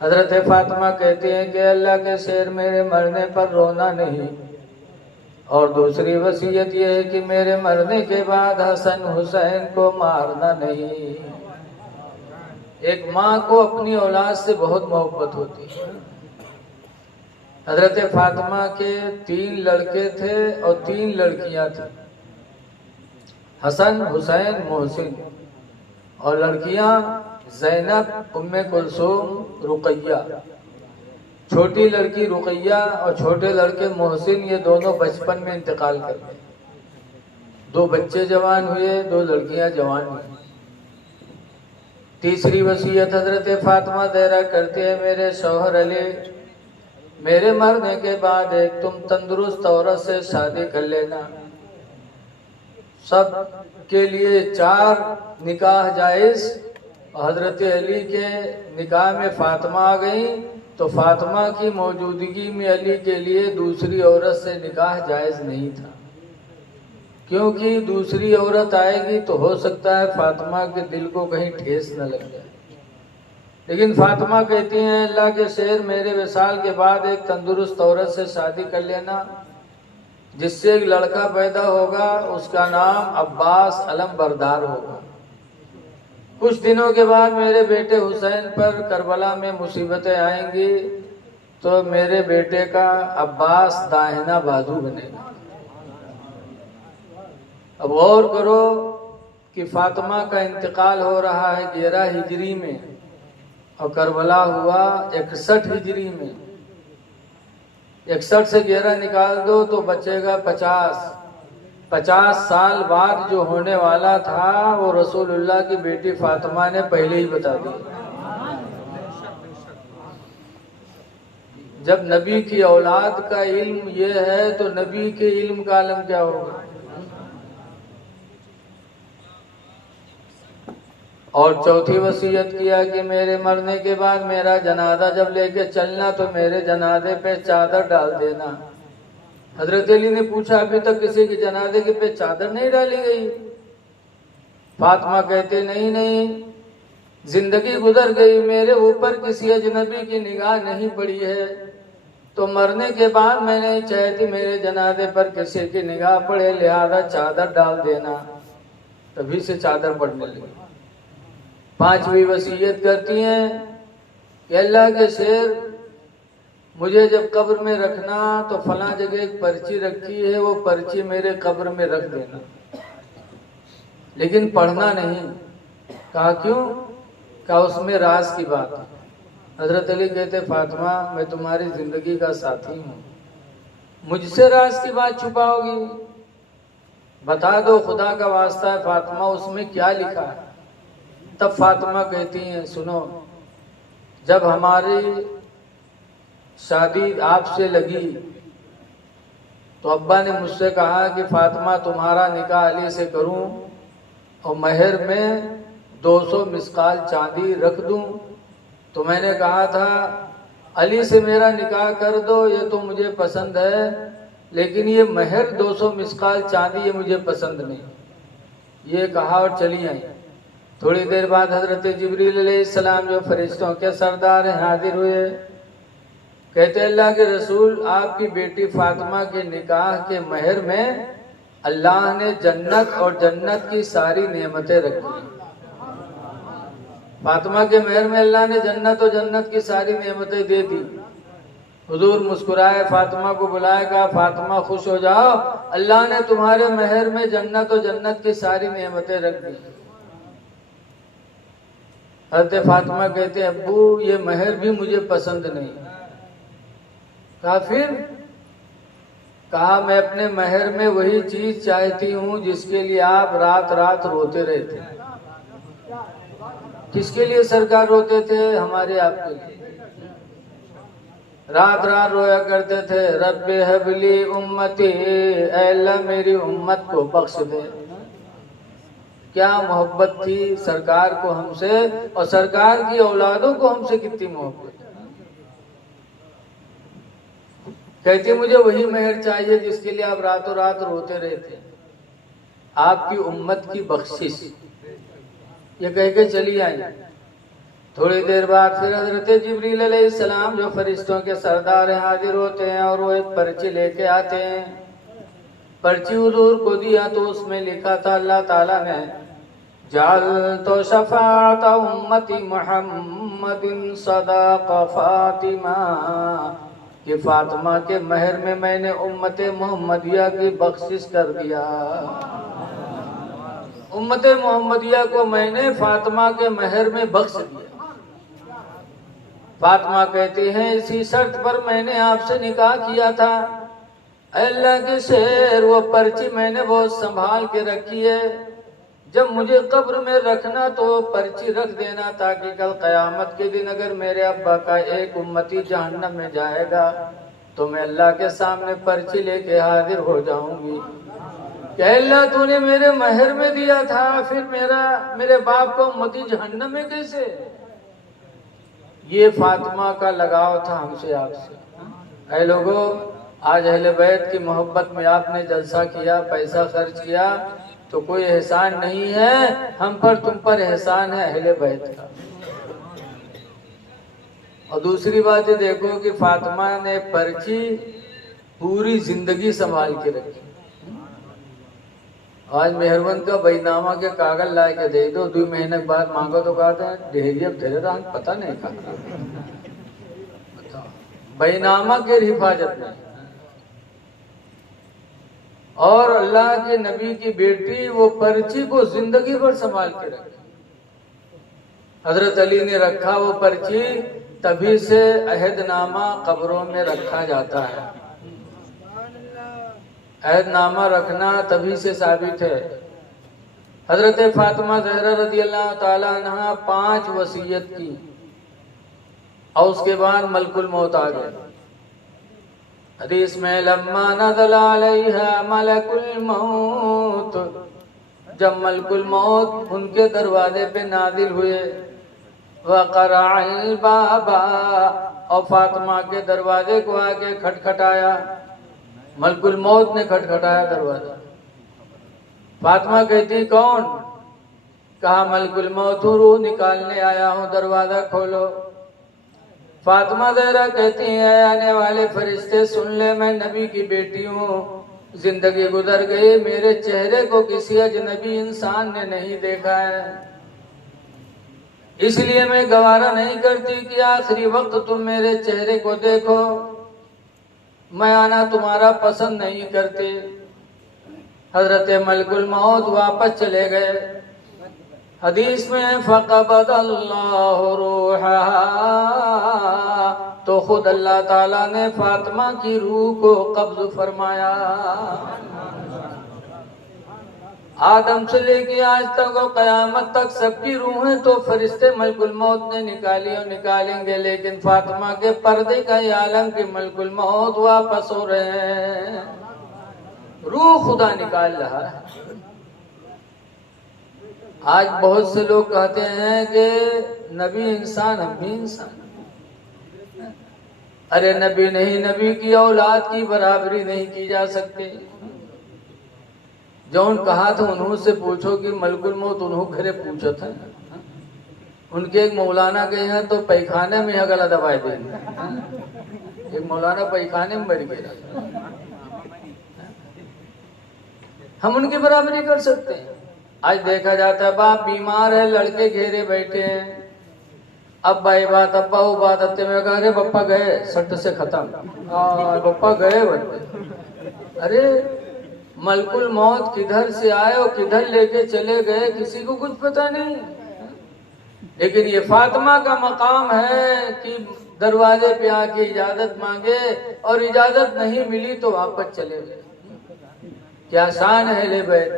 हजरत फातिमा कहती हैं कि अल्लाह के शेर मेरे मरने पर रोना नहीं, और दूसरी वसीयत यह है कि मेरे मरने के बाद हसन हुसैन को मारना नहीं। एक माँ को अपनी औलाद से बहुत मोहब्बत होती है। हजरत फातिमा के 3 लड़के थे और 3 लड़कियां थी, हसन हुसैन मोहसिन, और लड़कियां ज़ैनब, उम्मे कुलसूम, रुकैया। छोटी लड़की रुकैया और छोटे लड़के मोहसिन, ये दोनों बचपन में इंतकाल कर गए। 2 बच्चे जवान हुए, 2 लड़कियां जवान हुई। तीसरी वसीयत हजरत फातिमा दायरा करते हैं, मेरे शौहर अली, मेरे मरने के बाद एक तुम तंदुरुस्त औरत से शादी कर लेना। सब के लिए 4 निकाह जायज, और हजरत अली के निकाह में फातिमा आ गई, तो फातिमा की मौजूदगी में अली के लिए दूसरी औरत से निकाह जायज नहीं था, क्योंकि दूसरी औरत आएगी तो हो सकता है फातिमा के दिल को कहीं ठेस न लग जाए। लेकिन फातिमा कहती हैं, अल्लाह के शेर मेरे विसाल के बाद एक तंदुरुस्त औरत से शादी कर लेना, जिससे एक लड़का पैदा होगा, उसका नाम अब्बास अलम बरदार होगा। कुछ दिनों के बाद मेरे बेटे हुसैन पर करबला में मुसीबतें आएंगी, तो मेरे बेटे का अब्बास दाहिना बाजू बनेगा। अब गौर करो कि फातिमा का इंतकाल हो रहा है 11 हिजरी में, और करबला हुआ 61 हिजरी में। 61 से 11 निकाल दो तो बचेगा 50। 50 साल बाद जो होने वाला था वो रसूलुल्लाह की बेटी फातिमा ने पहले ही बता दिया। जब नबी की औलाद का इल्म ये है तो नबी के इल्म का आलम क्या होगा। और चौथी वसीयत किया कि मेरे मरने के बाद मेरा जनाजा जब लेके चलना तो मेरे जनाजे पे चादर डाल देना। हजरत अली ने पूछा, अभी तक किसी के जनाजे के पे चादर नहीं डाली गई। फातिमा कहते, नहीं नहीं, जिंदगी गुजर गई, मेरे ऊपर किसी अजनबी की निगाह नहीं पड़ी है, तो मरने के बाद मैं नहीं चाहती मेरे जनाजे पर किसी की निगाह पड़े, लिहाजा चादर डाल देना। तभी से चादर पड़ने लगी। 5वीं वसीयत करती हैं कि अल्लाह के शेर, मुझे जब कब्र में रखना तो फलां जगह एक पर्ची रखी है, वो पर्ची मेरे कब्र में रख देना, लेकिन पढ़ना नहीं। कहा क्यों? कहा उसमें राज की बात है। हजरत अली कहते, फातिमा मैं तुम्हारी जिंदगी का साथी हूँ, मुझसे राज की बात छुपाओगी? बता दो, खुदा का वास्ता है फातिमा, उसमें क्या लिखा है? तब फातिमा कहती हैं, सुनो, जब हमारी शादी आपसे लगी तो अब्बा ने मुझसे कहा कि फातिमा तुम्हारा निकाह अली से करूं और महर में 200 मिस्काल चांदी रख दूं। तो मैंने कहा था अली से मेरा निकाह कर दो, ये तो मुझे पसंद है, लेकिन ये महर 200 मिस्काल चांदी ये मुझे पसंद नहीं। ये कहा और चली आई। थोड़ी देर बाद हजरत जिब्रील अलैहिस्सलाम जो फरिश्तों के सरदार हैं हाजिर हुए। कहते, अल्लाह के रसूल, आपकी बेटी फातिमा के निकाह के महर में अल्लाह ने जन्नत और जन्नत की सारी नेमतें रखी। फातिमा के महर में अल्लाह ने जन्नत और जन्नत की सारी नेमतें दे दी। हुजूर मुस्कुराए, फातिमा को बुलाया, कहा फातिमा खुश हो जाओ, अल्लाह ने तुम्हारे महर में जन्नत और जन्नत की सारी नेमतें रख दी। हज़रत फातिमा कहते, अब्बू ये महर भी मुझे पसंद नहीं। कहा फिर? कहा मैं अपने महर में वही चीज चाहती हूँ जिसके लिए आप रात रात रोते रहते। किसके लिए सरकार रोते थे? हमारे आपके लिए। रात रात रोया करते थे, रब्बे हबली उम्मती, अल्लाह मेरी उम्मत को बख्श दे। क्या मोहब्बत थी सरकार को हमसे, और सरकार की औलादों को हमसे कितनी मोहब्बत। कहती मुझे वही महर चाहिए जिसके लिए आप रातों रात रोते रहते, आपकी उम्मत की बख्शिश। ये कह के चली आई। थोड़ी देर बाद फिर हजरत जिब्रील अलैहिस्सलाम जो फरिश्तों के सरदार हैं हाजिर होते हैं और वो एक पर्ची लेके आते हैं। पर्ची हुजूर को दिया तो उसमें लिखा था अल्लाह ताला ने जाल तो शफाअत उम्मती मुहम्मदिन सदाक़ फातिमा कि फातिमा के महर में मैंने उम्मते मोहम्मदिया की बख्शिश कर दिया। उम्मते मोहम्मदिया को मैंने फातिमा के महर में बख्श दिया। फातिमा कहती हैं इसी शर्त पर मैंने आपसे निकाह किया था। अल्लाह के शेर वो पर्ची मैंने बहुत संभाल के रखी है। जब मुझे कब्र में रखना तो वो पर्ची रख देना ताकि कल कयामत के दिन अगर मेरे अब्बा का एक उम्मती जहन्नम में जाएगा तो मैं अल्लाह के सामने पर्ची लेके हाजिर हो जाऊंगी कि अल्लाह तूने मेरे महर में दिया था, फिर मेरे बाप को उम्मती जहन्नम में कैसे। ये फातिमा का लगाव था हमसे आपसे। ऐ लोगों, आज अहले बैत की मोहब्बत में आपने जलसा किया, पैसा खर्च किया तो कोई एहसान नहीं है, हम पर तुम पर एहसान है अहले बैत का। और दूसरी बात ये देखो कि फातिमा ने पर्ची पूरी जिंदगी संभाल के रखी। आज मेहरबान का बैनामा के कागज ला के दे दो, 2 महीने के बाद मांगो तो कहते हैं ढेरी अब तेरे रंग पता नहीं का बैनामा के हिफाजत में। और अल्लाह के नबी की बेटी वो पर्ची को जिंदगी भर संभाल के रखी। हजरत अली ने रखा वो पर्ची, तभी से अहदनामा कब्रों में रखा जाता है। अहदनामा रखना तभी से साबित है। हजरत फातिमा ज़हरा रज़ी अल्लाह ताला अन्हा 5 वसीयत की और उसके बाद मलकुल मौत आ गए। हदीस में लम्मा नज़ल अलैहा मलकुल मौत, जब मलकुल मौत उनके दरवाजे पे नाजिल हुए, वक़रअल बाबा, और फातिमा के दरवाजे को आके खटखटाया। मलकुल मौत ने खटखटाया दरवाजा। फातिमा कहती कौन? कहा मलकुल मौत हूँ, रूह निकालने आया हूँ, दरवाजा खोलो। फातिमा ज़हरा कहती है आने वाले फरिश्ते सुन ले, मैं नबी की बेटी हूँ, जिंदगी गुजर गई, मेरे चेहरे को किसी अजनबी इंसान ने नहीं देखा है, इसलिए मैं गवारा नहीं करती कि आखिरी वक्त तुम मेरे चेहरे को देखो। मैं आना तुम्हारा पसंद नहीं करती। हजरत मलकुल मौत वापस चले गए। हदीस में फ़क़बदल्लाहु रूहा, तो खुद अल्लाह ताला ने फातिमा की रूह को कब्ज़ फरमाया। आदम से लेके आज तक और कयामत तक सबकी रूहें तो फरिश्ते मलकुल मौत ने निकाली और निकालेंगे, लेकिन फातिमा के पर्दे का ये आलम कि मलकुल मौत वापस हो रहे हैं, रूह खुदा निकाल रहा है। आज बहुत से लोग कहते हैं कि नबी इंसान, हम भी इंसान। अरे नबी नहीं, नबी की औलाद की बराबरी नहीं की जा सकती। जो कहा था उन्हों से पूछो कि मलकुल मौत उन्हों घरे पूछा था। उनके एक मौलाना गए हैं तो पैखाने में गला दबाए देंगे। एक मौलाना पैखाने में मर गया, हम उनकी बराबरी कर सकते हैं। आज देखा जाता है बाप बीमार है, लड़के घेरे बैठे हैं, अब्बा ये बात अब्बा वो बात, अत्ते में कहा अरे पप्पा गए, सट से खत्म, पप्पा गए बच्चे। अरे मलकुल मौत किधर से आए और किधर लेके चले गए किसी को कुछ पता नहीं। लेकिन ये फातिमा का मकाम है कि दरवाजे पे आके इजाजत मांगे और इजाजत नहीं मिली तो वापस चले गए। क्या शान है अहले बैत।